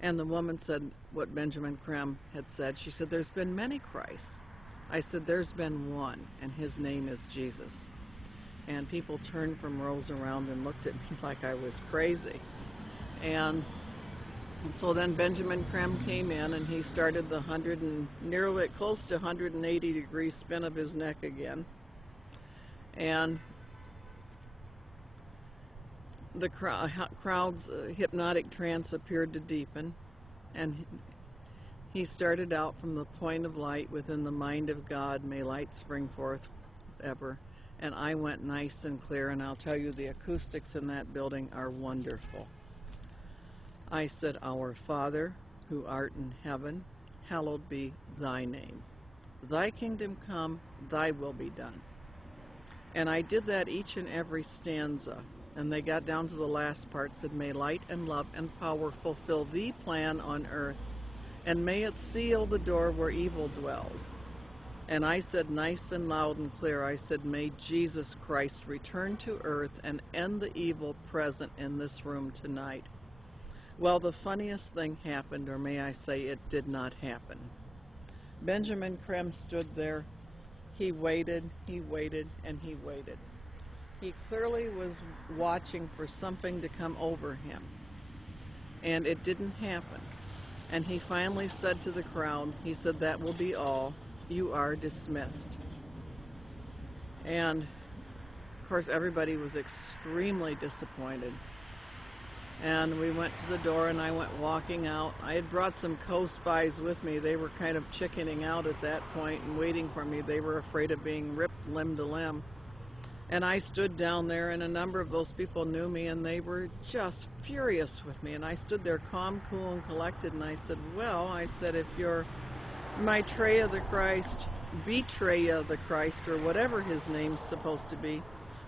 And the woman said what Benjamin Creme had said. She said, there's been many Christs. I said, there's been one, and his name is Jesus. And people turned from rows around and looked at me like I was crazy. And so then Benjamin Creme came in, and he started the nearly close to 180-degree spin of his neck again. And the crowd's hypnotic trance appeared to deepen, and he started out from the point of light within the mind of God, may light spring forth ever. And I went nice and clear, and I'll tell you, the acoustics in that building are wonderful. I said, Our Father, who art in heaven, hallowed be thy name. Thy kingdom come, thy will be done. And I did that each and every stanza. And they got down to the last part, said, may light and love and power fulfill thee plan on earth, and may it seal the door where evil dwells. And I said nice and loud and clear, I said, may Jesus Christ return to earth and end the evil present in this room tonight. Well, the funniest thing happened, or may I say it did not happen. Benjamin Creme stood there. He waited, and he waited. He clearly was watching for something to come over him, and it didn't happen. And he finally said to the crowd, he said, that will be all. You are dismissed. And of course everybody was extremely disappointed. And we went to the door, and I went walking out. I had brought some co-spies with me. They were kind of chickening out at that point and waiting for me. They were afraid of being ripped limb to limb. And I stood down there, and a number of those people knew me, and they were just furious with me. And I stood there calm, cool, and collected, and I said, well, I said, if you're Maitreya the Christ, Betreya the Christ, or whatever his name's supposed to be,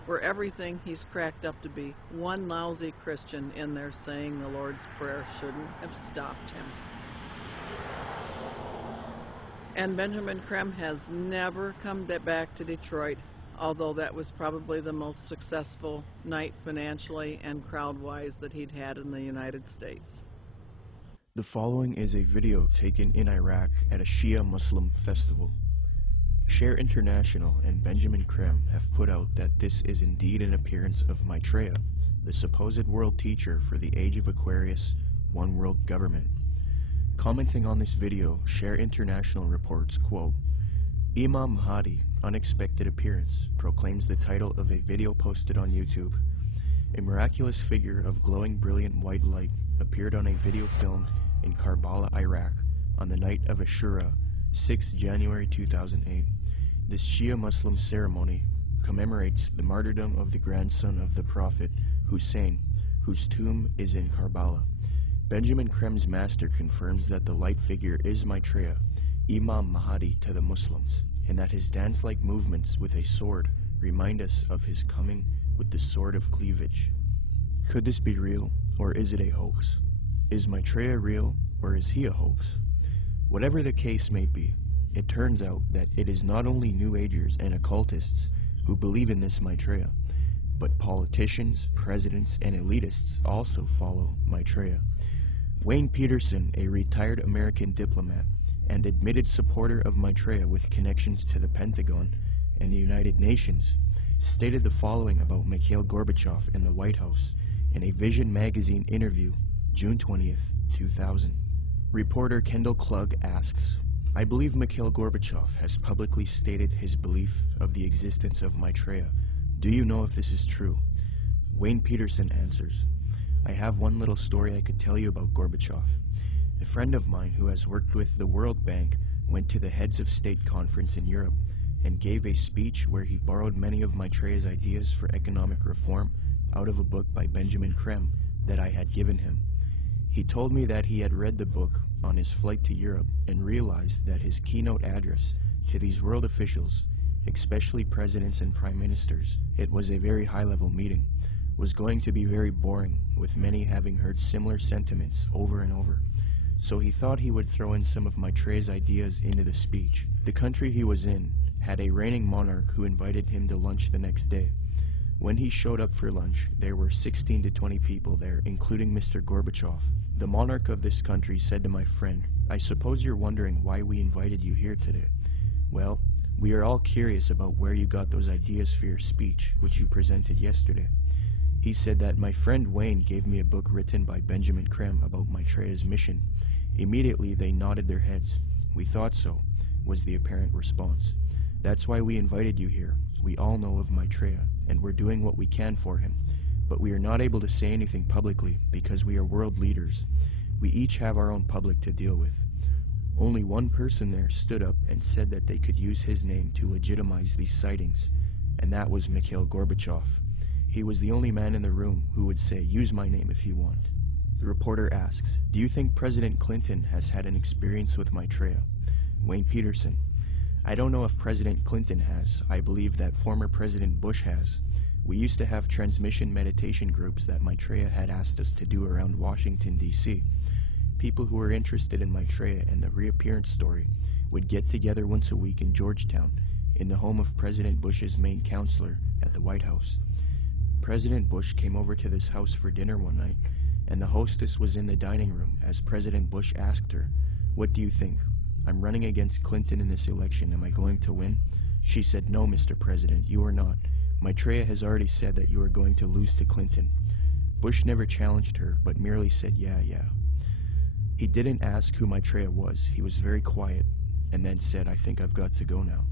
for everything he's cracked up to be, one lousy Christian in there saying the Lord's Prayer shouldn't have stopped him. And Benjamin Creme has never come back to Detroit, although that was probably the most successful night financially and crowd-wise that he'd had in the United States. The following is a video taken in Iraq at a Shia Muslim festival. Share International and Benjamin Creme have put out that this is indeed an appearance of Maitreya, the supposed world teacher for the age of Aquarius, one world government. Commenting on this video, Share International reports, quote, Imam Mahdi, unexpected appearance, proclaims the title of a video posted on YouTube. A miraculous figure of glowing brilliant white light appeared on a video filmed in Karbala, Iraq, on the night of Ashura, 6 January 2008. This Shia Muslim ceremony commemorates the martyrdom of the grandson of the Prophet, Hussein, whose tomb is in Karbala. Benjamin Creme's master confirms that the light figure is Maitreya, Imam Mahdi to the Muslims, and that his dance-like movements with a sword remind us of his coming with the sword of cleavage. Could this be real, or is it a hoax? Is Maitreya real, or is he a hoax? Whatever the case may be, it turns out that it is not only New Agers and occultists who believe in this Maitreya, but politicians, presidents, and elitists also follow Maitreya. Wayne Peterson, a retired American diplomat and admitted supporter of Maitreya with connections to the Pentagon and the United Nations, stated the following about Mikhail Gorbachev in the White House in a Vision magazine interview, June 20th, 2000. Reporter Kendall Klug asks, I believe Mikhail Gorbachev has publicly stated his belief of the existence of Maitreya. Do you know if this is true? Wayne Peterson answers, I have one little story I could tell you about Gorbachev. A friend of mine who has worked with the World Bank went to the Heads of State conference in Europe and gave a speech where he borrowed many of Maitreya's ideas for economic reform out of a book by Benjamin Creme that I had given him. He told me that he had read the book on his flight to Europe and realized that his keynote address to these world officials, especially presidents and prime ministers, it was a very high-level meeting, was going to be very boring, with many having heard similar sentiments over and over. So he thought he would throw in some of Maitreya's ideas into the speech. The country he was in had a reigning monarch who invited him to lunch the next day. When he showed up for lunch, there were 16 to 20 people there, including Mr. Gorbachev. The monarch of this country said to my friend, "I suppose you're wondering why we invited you here today. Well, we are all curious about where you got those ideas for your speech, which you presented yesterday." He said that my friend Wayne gave me a book written by Benjamin Creme about Maitreya's mission. Immediately they nodded their heads. "We thought so," was the apparent response. "That's why we invited you here. We all know of Maitreya, and we're doing what we can for him, but we are not able to say anything publicly because we are world leaders. We each have our own public to deal with." Only one person there stood up and said that they could use his name to legitimize these sightings, and that was Mikhail Gorbachev. He was the only man in the room who would say, "Use my name if you want." The reporter asks, "Do you think President Clinton has had an experience with Maitreya?" Wayne Peterson: "I don't know if President Clinton has. I believe that former President Bush has. We used to have transmission meditation groups that Maitreya had asked us to do around Washington, D.C. People who were interested in Maitreya and the reappearance story would get together once a week in Georgetown, in the home of President Bush's main counselor at the White House. President Bush came over to this house for dinner one night, and the hostess was in the dining room as President Bush asked her, 'What do you think? I'm running against Clinton in this election. Am I going to win?' She said, 'No, Mr. President, you are not. Maitreya has already said that you are going to lose to Clinton.' Bush never challenged her, but merely said, 'Yeah.' He didn't ask who Maitreya was. He was very quiet, and then said, 'I think I've got to go now.'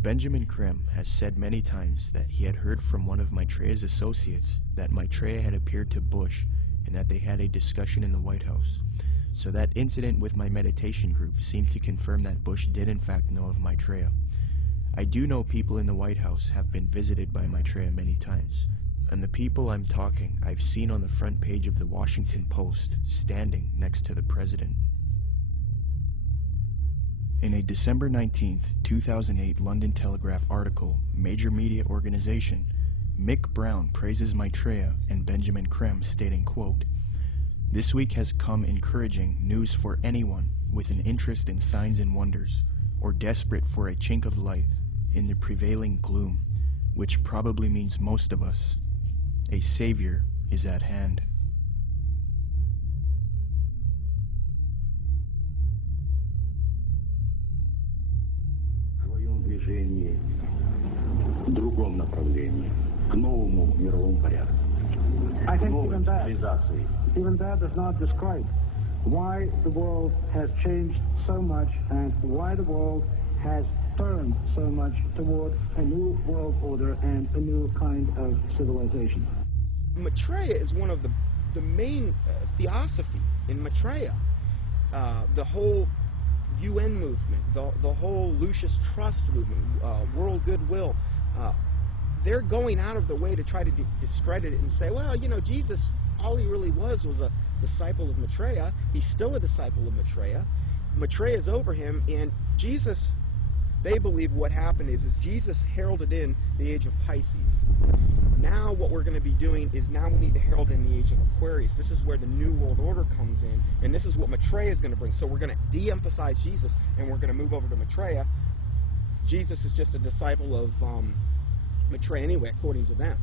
Benjamin Creme has said many times that he had heard from one of Maitreya's associates that Maitreya had appeared to Bush and that they had a discussion in the White House. So that incident with my meditation group seemed to confirm that Bush did in fact know of Maitreya. I do know people in the White House have been visited by Maitreya many times, and the people I'm talking I've seen on the front page of the Washington Post, standing next to the president. In a December 19, 2008 London Telegraph article, Major Media Organization, Mick Brown praises Maitreya and Benjamin Creme, stating, quote, "This week has come encouraging news for anyone with an interest in signs and wonders, or desperate for a chink of light in the prevailing gloom, which probably means most of us. A savior is at hand." Другом направлении, к новому мировому порядку. I think even that does not describe why the world has changed so much and why the world has turned so much toward a new world order and a new kind of civilization. Maitreya is one of the main Theosophy in Maitreya. The whole UN movement, the whole Lucius Trust movement, world goodwill, they're going out of the way to try to discredit it and say, well, you know, Jesus, all he really was a disciple of Maitreya. He's still a disciple of Maitreya. Maitreya is over him, and Jesus, they believe what happened is Jesus heralded in the age of Pisces. Now what we're going to be doing is now we need to herald in the age of Aquarius. This is where the New World Order comes in, and this is what Maitreya is going to bring. So we're going to de-emphasize Jesus, and we're going to move over to Maitreya. Jesus is just a disciple of Maitreya anyway, according to them.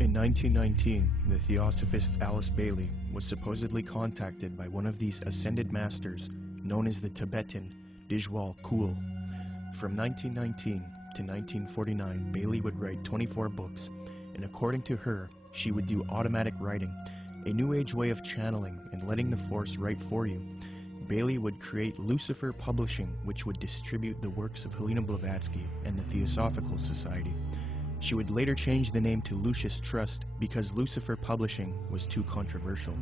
In 1919, the Theosophist Alice Bailey was supposedly contacted by one of these ascended masters known as the Tibetan Dijwal Kul. From 1919 to 1949, Bailey would write 24 books, and according to her, she would do automatic writing, a new age way of channeling and letting the force write for you. Bailey would create Lucifer Publishing, which would distribute the works of Helena Blavatsky and the Theosophical Society. She would later change the name to Lucius Trust because Lucifer Publishing was too controversial.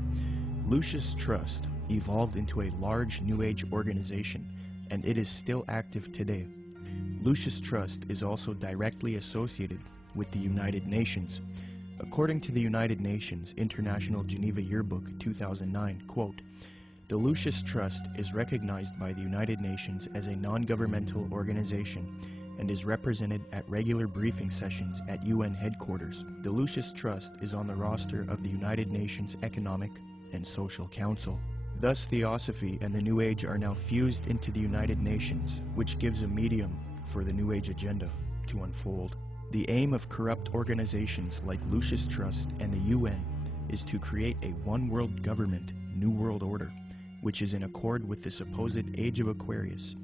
Lucius Trust evolved into a large New Age organization, and it is still active today. Lucius Trust is also directly associated with the United Nations. According to the United Nations International Geneva Yearbook 2009, quote, "The Lucius Trust is recognized by the United Nations as a non-governmental organization and is represented at regular briefing sessions at UN headquarters. The Lucius Trust is on the roster of the United Nations Economic and Social Council." Thus, Theosophy and the New Age are now fused into the United Nations, which gives a medium for the New Age agenda to unfold. The aim of corrupt organizations like Lucis Trust and the UN is to create a one-world government, New World Order, which is in accord with the supposed Age of Aquarius,